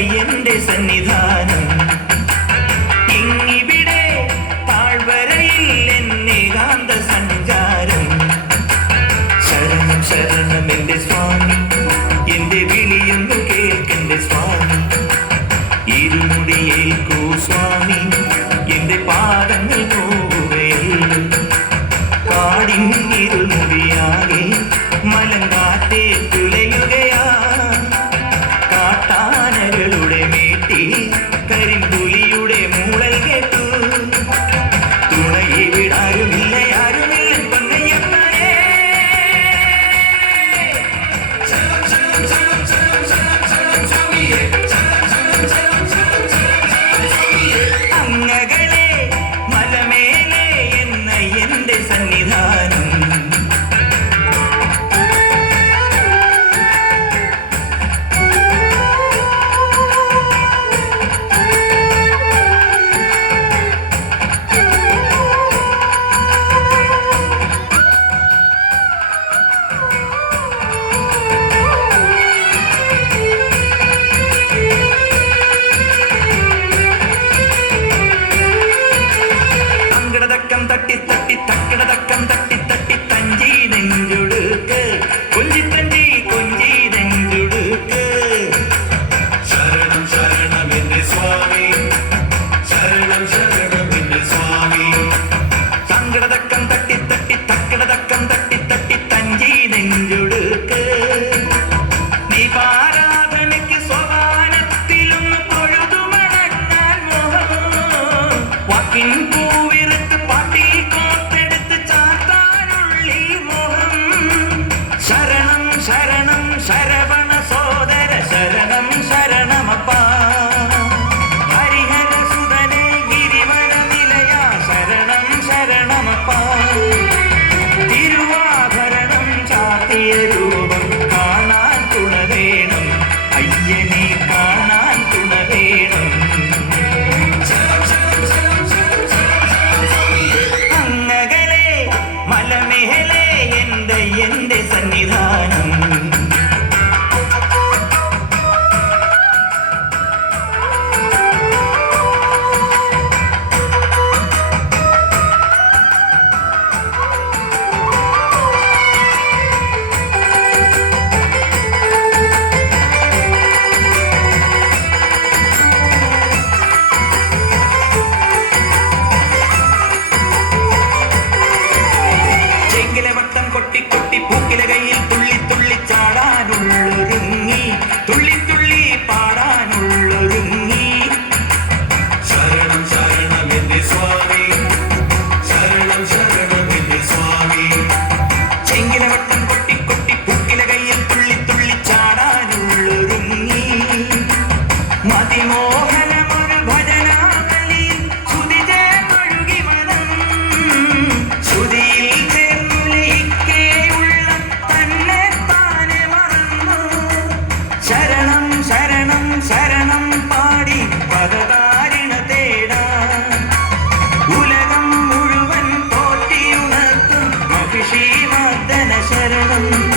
എന്റെ സന്നിധാനം. ഇങ്ങിവിടെ താഴ്വരയിൽ എന്നേകാന്ത സഞ്ചാരം. ശരണം ശരണം എന്റെ സ്വാമി, എന്റെ വിളിയൊന്നു കേൾക്കെന്റെ സ്വാമി. ഇരുമുടിയേൽക്കൂ സ്വാമി, എന്റെ പാദങ്ങൾ നോവുകയല്ലോ. കാടിൻ ഇരുമുടിയാകെ മലങ്കാറ്റേ തുലയുകയാ. കാട്ടാനകളുടെ മേട്ടി കരിമ്പുലിയുടെ മൂളൽ കേട്ടു. തുണയിവിടാരുമില്ല ആരുമില്ല പൊന്നയ്യപ്പനേ. അങ്ങകളെ മലമേലെ എന്ന എന്റെ സന്നിധാനം. തട്ടി തട്ടി തക്കിടതക്കം തട്ടി തട്ടി തഞ്ചി നെഞ്ചുടുക്ക് കൊഞ്ചി തഞ്ചി കൊഞ്ചി നെഞ്ചുടുക്ക്. ശരണം ശരണം എന്റെ സ്വാമി, ശരണം ശരണം എന്റെ സ്വാമി. സങ്കടതക്കം തട്ടി തട്ടി തക്കിടതക്കം തട്ടി തട്ടി തഞ്ചി നെഞ്ചുടുക്ക്. നീ ആരാധനയ്ക്ക് സോപാനത്തിലൊന്ന് പൊഴുതുമടങ്ങാൻ മോഹം. വാക്കിൻ പൂവിറുത്ത് പാട്ടി കോർത്തെടുത്ത് ചാത്താനുള്ളി മോഹം. ശരണം ശരണം ശരവണ സോദര ശരണം ശരണമപ്പ. ഹരിഹര സുതനെ ഗിരിവര നിലയ ശരണം ശരണമപ്പ. തിരുവാഭരണം ചാത്തിയ രൂപം കാണാൻ തുണ വേണം. അയ്യനെ കാണാൻ തുണ വേണം. അങ്ങകളെ മലമേലെ എന്റെ സന്നിധാനം. ചെങ്കിലവട്ടം കൊട്ടി കൊട്ടി പൂക്കില കയ്യിൽ തുള്ളി തുള്ളി ചാടാനുള്ളൊരുങ്ങി, തുള്ളി തുള്ളി പാടാനുള്ളൊരുങ്ങി. ശരണം ശരണം എന്റെ സ്വാമി, ശരണം ശരണം എന്റെ സ്വാമി. ചെങ്കിലവട്ടം കൊട്ടി കൊട്ടി പൂക്കില കയ്യിൽ തുള്ളി തുള്ളി ചാടാനുള്ളൊരുങ്ങി. മതിമോഹനമൊരു ഭജനാവലിയിൽ ശ്രുതി ചേർന്നൊഴുകി മനം. ശ്രുതിയിൽ ചേർന്നുലയിക്കേയുള്ള തന്നെ താനെ മറന്നു. ശരണം ശരണം ശരണം പാടി പദതാരിണ തേടാൻ. ഉലകം മുഴുവൻ പോറ്റിയുണർത്തും മഹിഷീമർദ്ദന ശരണം.